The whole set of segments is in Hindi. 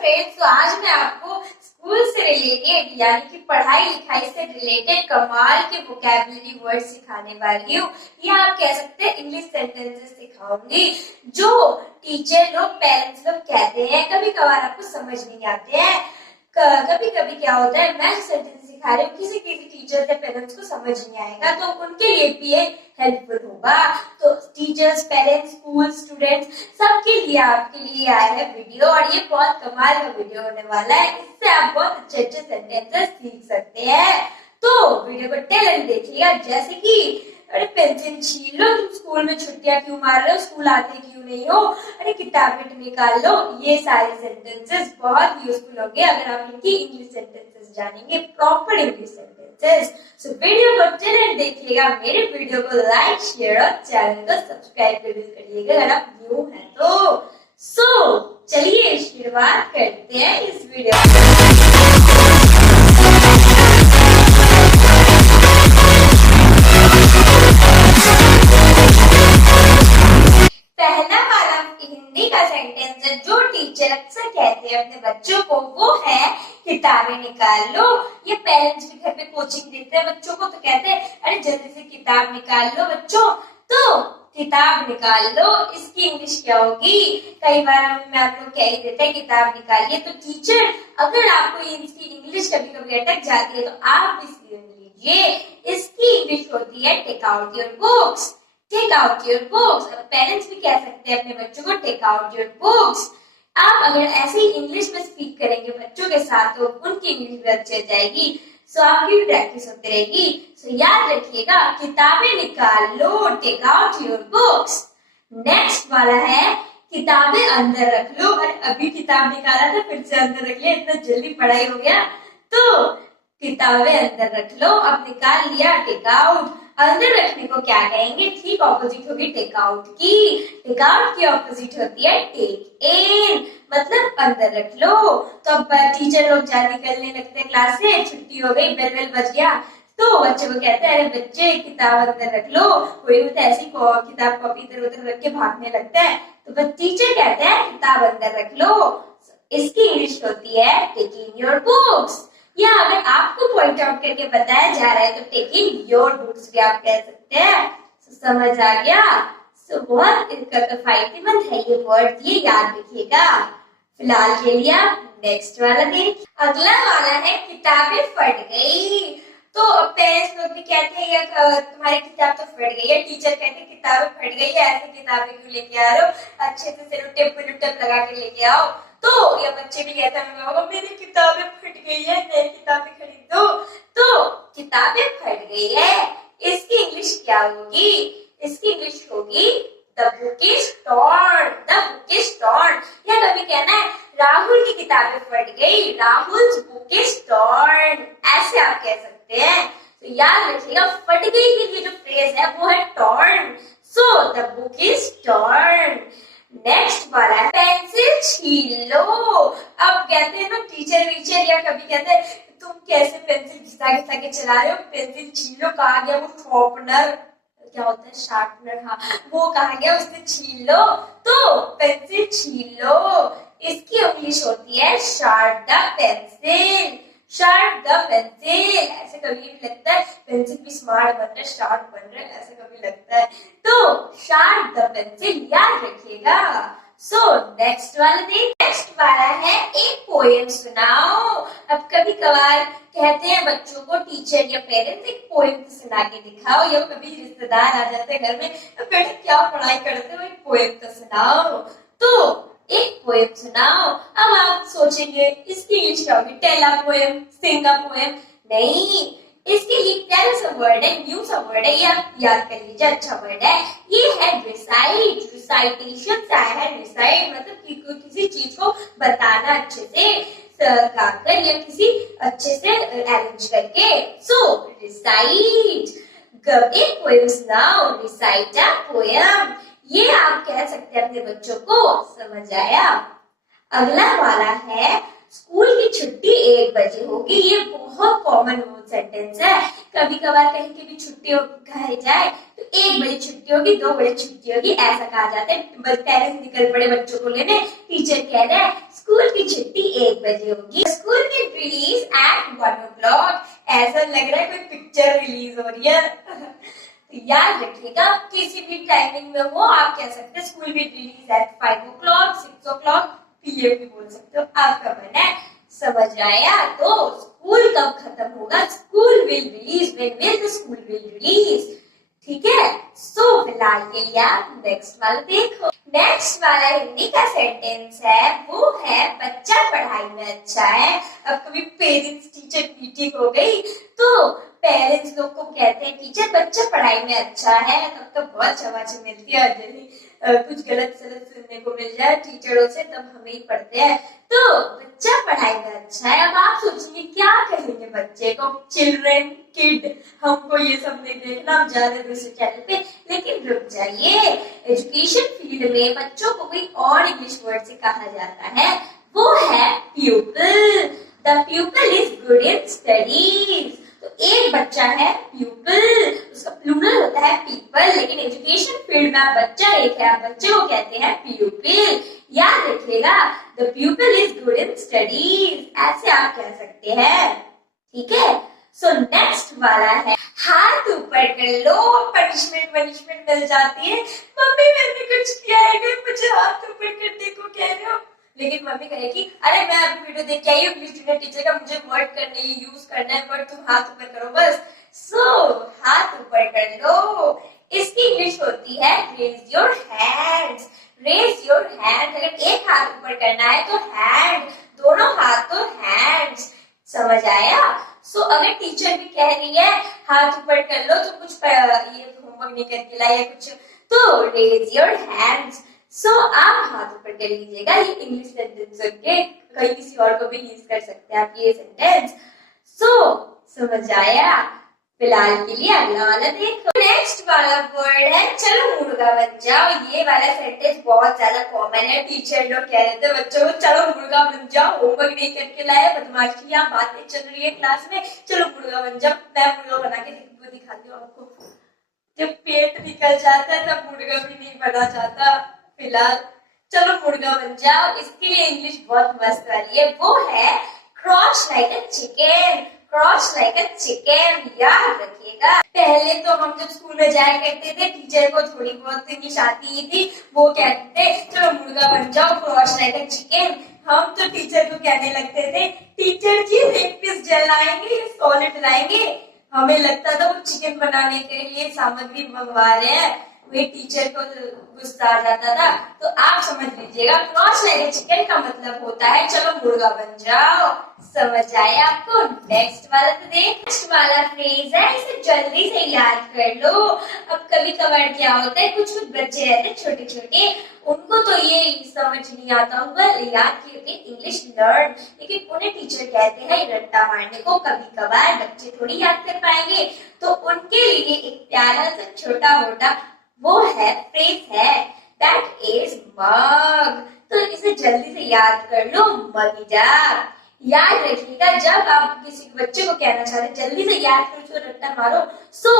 फ्रेंड्स, तो आज मैं आपको स्कूल से रिलेटेड यानी कि पढ़ाई लिखाई से रिलेटेड कमाल के वोकैबुलरी वर्ड सिखाने वाली हूँ, या आप कह सकते हैं इंग्लिश सेंटेंसेस सिखाऊंगी जो टीचर लोग पेरेंट्स लोग कहते हैं, कभी कभार आपको समझ नहीं आते हैं। कभी कभी क्या होता है, मैं जो सेंटेंस सिखा रही हूँ किसी किसी टीचर या पेरेंट्स को समझ नहीं आएगा, तो उनके लिए भी ये हेल्पफुल होगा। तो टीचर्स, पेरेंट्स, स्कूल स्टूडेंट्स सबके लिए आपके लिए आया है वीडियो, और ये बहुत कमाल का वीडियो होने वाला है। इससे आप बहुत अच्छे अच्छे सेंटेंसेस सीख सकते हैं। तो वीडियो को टेल एंड देखिएगा। जैसे कि अरे पेंसिल छीन लो, तुम स्कूल में छुट्टियां क्यों मार रहे हो, स्कूल आते क्यों नहीं हो, अरे किताबें निकाल लो। ये सारे सेंटेंसेस बहुत यूजफुल होंगे अगर आप इनकी इंग्लिश सेंटेंसेस जानेंगे, proper English sentences. So video को टेल एंड देखिएगा। मेरे वीडियो को लाइक, शेयर और चैनल को सब्सक्राइब जरूर करिएगा अगर आप न्यू हैं तो। चलिए शुरुआत करते हैं इस वीडियो। पहला वाला हिंदी का सेंटेंस है जो टीचर अक्सर कहते हैं अपने बच्चों को, वो है किताबें निकाल लो। ये पेरेंट्स भी घर पे कोचिंग देते हैं बच्चों को, तो कहते हैं अरे जल्दी से किताब निकाल लो बच्चों, तो किताब निकाल लो। इसकी इंग्लिश क्या होगी? कई बार हम आप लोग कह ही देते हैं किताब निकालिए, तो टीचर अगर आपको इसकी इंग्लिश कभी कभी अटक जाती है तो आप भी सुन लीजिए। इसकी इंग्लिश होती है take out your books. Take out your books. Parents भी कह सकते हैं अपने बच्चों को टेक आउट योर बुक्स। आप अगर ऐसे ही इंग्लिश में स्पीक करेंगे बच्चों के साथ तो उनकी इंग्लिश भी अच्छी हो जाएगी। सो आपकी भी प्रैक्टिस होती रहेगी। सो याद रखिएगा, किताबें निकाल लो, take out your books. Next वाला है किताबें अंदर रख लो। और अभी किताब निकाला था, फिर से अंदर रख लिया, इतना जल्दी पढ़ाई हो गया। तो किताबें अंदर रख लो, अब निकाल लिया, टेक आउट। अंदर रखने को क्या कहेंगे? ठीक ऑपोजिट होगी टेक आउट की। टेक आउट की ऑपोजिट होती है टेक इन, मतलब अंदर रख लो। तो अब टीचर लोग जा निकलने लगते हैं क्लास से, छुट्टी हो गई, बेल बेल बज गया, तो बच्चे को कहते हैं अरे बच्चे किताब अंदर रख लो। कोई होता है ऐसी किताब कॉपी इधर उधर रख के भागने लगता है, तो टीचर कहते हैं किताब अंदर रख लो। इसकी इंग्लिश होती है टेकिंग योर बुक्स। या अगर आपको पॉइंट आउट करके बताया जा रहा है तो टेकिंग योर बुक्स भी आप कह सकते हैं। समझ आ गया? बहुत फायदेमंद है ये वर्ड, ये याद रखिएगा। फिलहाल के लिए नेक्स्ट वाला देख। अगला वाला है किताबें फट गई। तो पेरेंट्स लोग भी कहते हैं तुम्हारी किताब तो फट गई है, टीचर कहते हैं किताबें फट गई है, ऐसी किताबें क्यों लेके आ रहे हो, अच्छे से टेप लगा के लेके आओ। तो या बच्चे भी कहते हैं मेरी किताबें फट गई है, नई किताबें खरीदो। तो किताबें फट गई है, इसकी इंग्लिश क्या होगी? इसकी इंग्लिश होगी the book is torn. The book is torn. या कभी कहना है राहुल की किताबें फट गई, राहुल्स बुक इज टॉर्न, ऐसे आप कह सकते हैं। तो याद रखिएगा, फट गई के लिए जो फ्रेज है वो है torn. So the book is torn. Next वाला है पेंसिल छीन लो। अब कहते हैं ना टीचर वीचर, या कभी कहते हैं तुम कैसे पेंसिल घिसा घिसा के चला रहे हो, पेंसिल छीन लो। कहा गया वो शॉर्पनर, क्या होता है शार्पनर, हाँ वो कहा गया उसने छीन लो, तो पेंसिल छीन लो। इसकी इंग्लिश होती है sharp the pencil. Sharp the pencil. ऐसे कभी भी लगता है पेंसिल भी स्मार्ट बन रहा है, शार्प बन रहा है, ऐसा कभी लगता है, तो शार्प द पेंसिल याद रखिएगा। नेक्स्ट वाला देख। नेक्स्ट वाला है एक पोएम सुनाओ। अब कभी कभार कहते हैं बच्चों को टीचर या पेरेंट्स एक पोएम सुना के दिखाओ, या कभी रिश्तेदार आ जाते हैं घर में, बेटा क्या पढ़ाई करते हो, एक पोएम तो सुनाओ। तो एक पोएम सुनाओ। अब आप सोचेंगे इसकी इंग्लिश क्या होगी? Tell a poem, sing a poem. नहीं, इसके लिए प्यारा सा वर्ड है, न्यू सा वर्ड है, ये आप याद कर लीजिए, अच्छा वर्ड है। ये है रिसाइट। रिसाइटेशन से आया है रिसाइट, मतलब किसी चीज को बताना अच्छे से गाकर या किसी अच्छे से अरेंज करके। सो रिसाइट। एक पोएम सुनाओ, रिसाइट अ पोएम, ये आप कह सकते हैं अपने बच्चों को। समझ आया? अगला वाला है स्कूल की छुट्टी 1 बजे होगी। ये बहुत कॉमन सेंटेंस है। कभी कभार कहीं की भी छुट्टी कही जाए तो 1 बजे छुट्टी होगी, 2 बजे छुट्टी होगी, ऐसा कहा जाता है। पेरेंट्स निकल पड़े बच्चों को लेने, टीचर कह रहे हैं स्कूल की छुट्टी 1 बजे होगी। स्कूल की रिलीज एट 1 o'clock। ऐसा लग रहा है कोई पिक्चर रिलीज हो रही है। तो याद रखिएगा, किसी भी टाइमिंग में हो आप कह सकते हैं स्कूल की release at 5 o'clock, 6 o'clock, PM भी बोल सकते हो, आपका मन है। समझ आया? तो स्कूल कब खत्म होगा? School will release, when will the school will release. ठीक है, सो फिलहाल के लिए आप नेक्स्ट वाला देखो। नेक्स्ट वाला हिंदी का सेंटेंस है, वो है बच्चा पढ़ाई में अच्छा है। अब कभी पेरेंट्स टीचर मीटिंग हो गई तो पेरेंट्स लोग को कहते हैं टीचर बच्चा पढ़ाई में अच्छा है, तब तो बहुत शाबाशी मिलती है। कुछ गलत सलत सुनने को मिल जाए टीचरों से तब हमें ही पढ़ते हैं। तो बच्चा पढ़ाई में अच्छा है। अब आप सोचेंगे क्या कहेंगे बच्चे को, चिल्ड्रन, किड, हमको ये सब नहीं देखना, हम जा रहे हैं दूसरे चैनल पे। लेकिन रुक जाइए, एजुकेशन फील्ड में बच्चों को कोई और इंग्लिश वर्ड से कहा जाता है, वो है प्यूपिल। The प्यूपिल is good in studies. तो एक बच्चा है प्यूपिल, उसका प्लूरल होता है पीपल, लेकिन एजुकेशन फील्ड में बच्चा एक है, आप बच्चे को कहते हैं प्यूपिल। याद रखिएगा, the प्यूपिल is good in studies, ऐसे आप कह सकते हैं। ठीक है, सो नेक्स्ट वाला है हाथ ऊपर कर लो, पनिशमेंट मिल जाती है। मम्मी मैंने कुछ किया है, मुझे हाथ ऊपर करने को कह रहे हो। लेकिन मम्मी कहेगी अरे मैं अभी वीडियो देख के आई हूँ इंग्लिश जूनियर टीचर का, मुझे वर्ड करने यूज करना है, वर्ड तुम हाथ ऊपर करो बस। सो हाथ ऊपर कर लो, इसकी इंग्लिश होती है raise your hands. Raise your hands, अगर एक हाथ ऊपर करना है तो हैंड, दोनों हाथ तो हैंड्स। समझ आया? सो अगर टीचर भी कह रही है हाथ ऊपर कर लो, तो कुछ ये होमवर्क नहीं करके लाया कुछ, तो रेज योर हैंड्स। सो आप हाथ ऊपर कर लीजिएगा। ये इंग्लिश सेंटेंस सुन के कहीं किसी और को भी यूज कर सकते हैं आप ये सेंटेंस। सो समझ आया? फिलहाल के लिए अगला वाला देखो। नेक्स्ट वाला वर्ड है चलो मुर्गा बन जाओ। ये वाला सेंटेंस बहुत ज्यादा कॉमन है। टीचर लोग कह रहे थे बच्चों को चलो मुर्गा बन जाओ, होमवर्क नहीं करके लाए, बदमाशियां बातें चल रही है क्लास में, चलो मुर्गा बन जाओ। मैं मुर्गा बना के दिखाती हूँ आपको। जब पेट निकल जाता है तब मुर्गा भी नहीं बना जाता। फिलहाल चलो मुर्गा बन जाओ, इसके लिए इंग्लिश बहुत मस्त वाली है, वो है क्रॉच लाइक अ चिकन। क्रॉच लाइक अ चिकन, याद रखिएगा। पहले तो हम जब स्कूल में जाया करते थे, टीचर को थोड़ी बहुत इंग्लिश आती ही थी, वो कहते थे चलो मुर्गा बन जाओ, क्रॉच लाइक अ चिकन। हम तो टीचर को कहने लगते थे टीचर जी एक पीस जलाएंगे, सॉलिड लाएंगे। हमें लगता था वो चिकन बनाने के लिए सामग्री मंगवा रहे हैं, वे टीचर को गुस्सा आ जाता था। तो आप समझ लीजिएगा क्रॉच लाइक अ चिकन का मतलब होता है चलो मुर्गा बन जाओ। समझ आया आपको? नेक्स्ट वाला तो देख, नेक्स्ट वाला फ्रेज है, इसे जल्दी से याद कर लो। अब कभी कभार क्या होता है, कुछ बच्चे रहते हैं छोटे छोटे, उनको तो ये समझ नहीं आता होगा, याद किए इंग्लिश लर्न, लेकिन उन्हें टीचर कहते हैं रट्टा मारने को। कभी कभार बच्चे थोड़ी याद कर पाएंगे, तो उनके लिए एक प्यारा सा छोटा मोटा वो है फ्रेज है, दैट इज मग। तो इसे जल्दी से याद कर लो, मग इट अप। याद रखिएगा, जब आप किसी बच्चे को कहना चाहते हैं जल्दी से याद करो, उसको रट्टा मारो, सो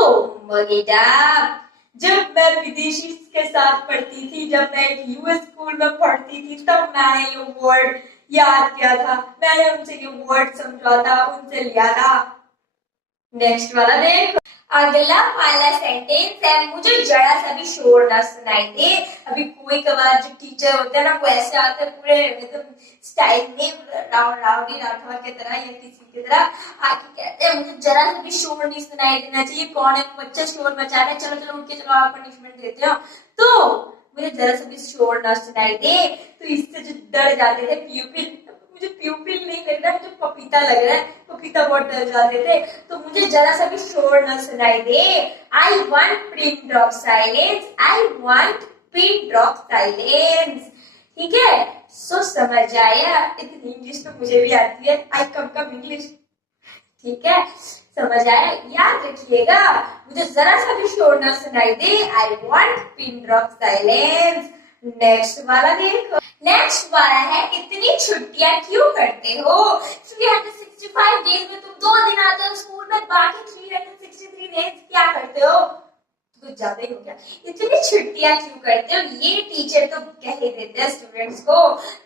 मग इट अप। जब मैं विदेशी के साथ पढ़ती थी, जब मैं एक यूएस स्कूल में पढ़ती थी, तब मैंने ये वर्ड याद किया था, मैंने उनसे ये वर्ड समझा था, उनसे लिया था। नेक्स्ट वाला देख, अगला वाला सेंटेंस है मुझे जरा सा भी शोर ना सुनाई दे। अभी कोई कभार जो टीचर होते हैं ना, वो ऐसे आते हैं पूरे मतलब स्टाइल में राउडी राठौर की तरह या किसी की तरह आके कहते हैं मुझे जरा सा भी शोर नहीं सुनाई देना चाहिए। कौन है बच्चा शोर मचा रहा है, चलो चलो उठ के चलो आप पनिशमेंट देते हो, तो मुझे जरा सा भी शोर ना सुनाई दे। तो इससे जो डर जाते थे प्यूपिल, मुझे प्यूपिल नहीं लग रहा है, मुझे पपीता लग रहा है, पपीता बहुत डर जाते थे, तो मुझे जरा सा भी शोर न सुनाई दे। I want pin drop silence, I want pin drop silence. ठीक है, सो समझ आया? इतनी इंग्लिश तो मुझे भी आती है, आई कम इंग्लिश। ठीक है, समझ आया? याद रखिएगा, मुझे जरा सा भी शोर न सुनाई दे, I want pin drop silence. Next वाला देखो, नेक्स्ट वाला है इतनी छुट्टियां क्यों करते हो? 365 डेज में तुम 2 दिन आते हो स्कूल में, बाकी 363 डेज क्या करते हो? कुछ ज्यादा ही हो गया, इतनी छुट्टियां क्यों करते हो? ये टीचर तो कह ही देते हैं स्टूडेंट्स को,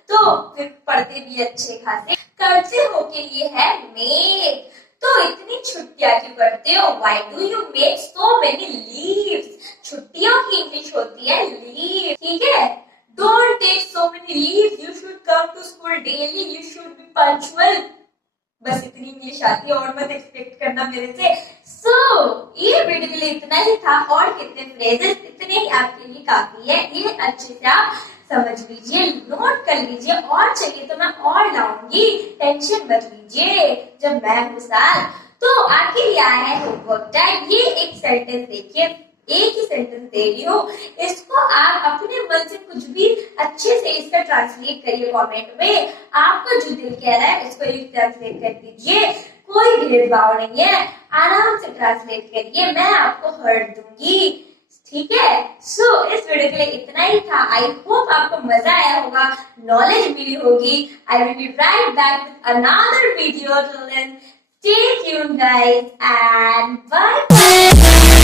तो फिर पढ़ते भी अच्छे खासे करते हो के लिए है मेक। तो इतनी छुट्टियां क्यों करते हो? Why do you make so many leaves? छुट्टियों की इंग्लिश होती है लीव, ठीक है? Don't take so many leaves. You should come to school daily. You should be punctual. बस इतनी इंग्लिश आती है और मत एक्सपेक्ट करना मेरे से। ये वीडियो के लिए इतना ही था, और कितने फ्रेजेस इतने ही आपके लिए काफी है। ये अच्छे से आप समझ लीजिए, नोट कर लीजिए, और चाहिए तो मैं और लाऊंगी, टेंशन मत लीजिए, जब मैं हूँ साथ। तो आपके लिए आया है होमवर्क टाइम। ये एक सेंटेंस देखिए, एक ही सेंटेंस दे रही हूँ, इसको आप अपने मन से कुछ भी अच्छे से इसका ट्रांसलेट करिए कमेंट में। आपका जो दिल कह रहा है इसको एक ट्रांसलेट कर दीजिए, कोई भेदभाव नहीं है, आराम से ट्रांसलेट करिए, मैं आपको हर्ट दूंगी, ठीक है? इस वीडियो के लिए इतना ही था। आई होप आपको मजा आया होगा, नॉलेज मिली होगी। I will be right back with another video. Stay tuned guys and bye.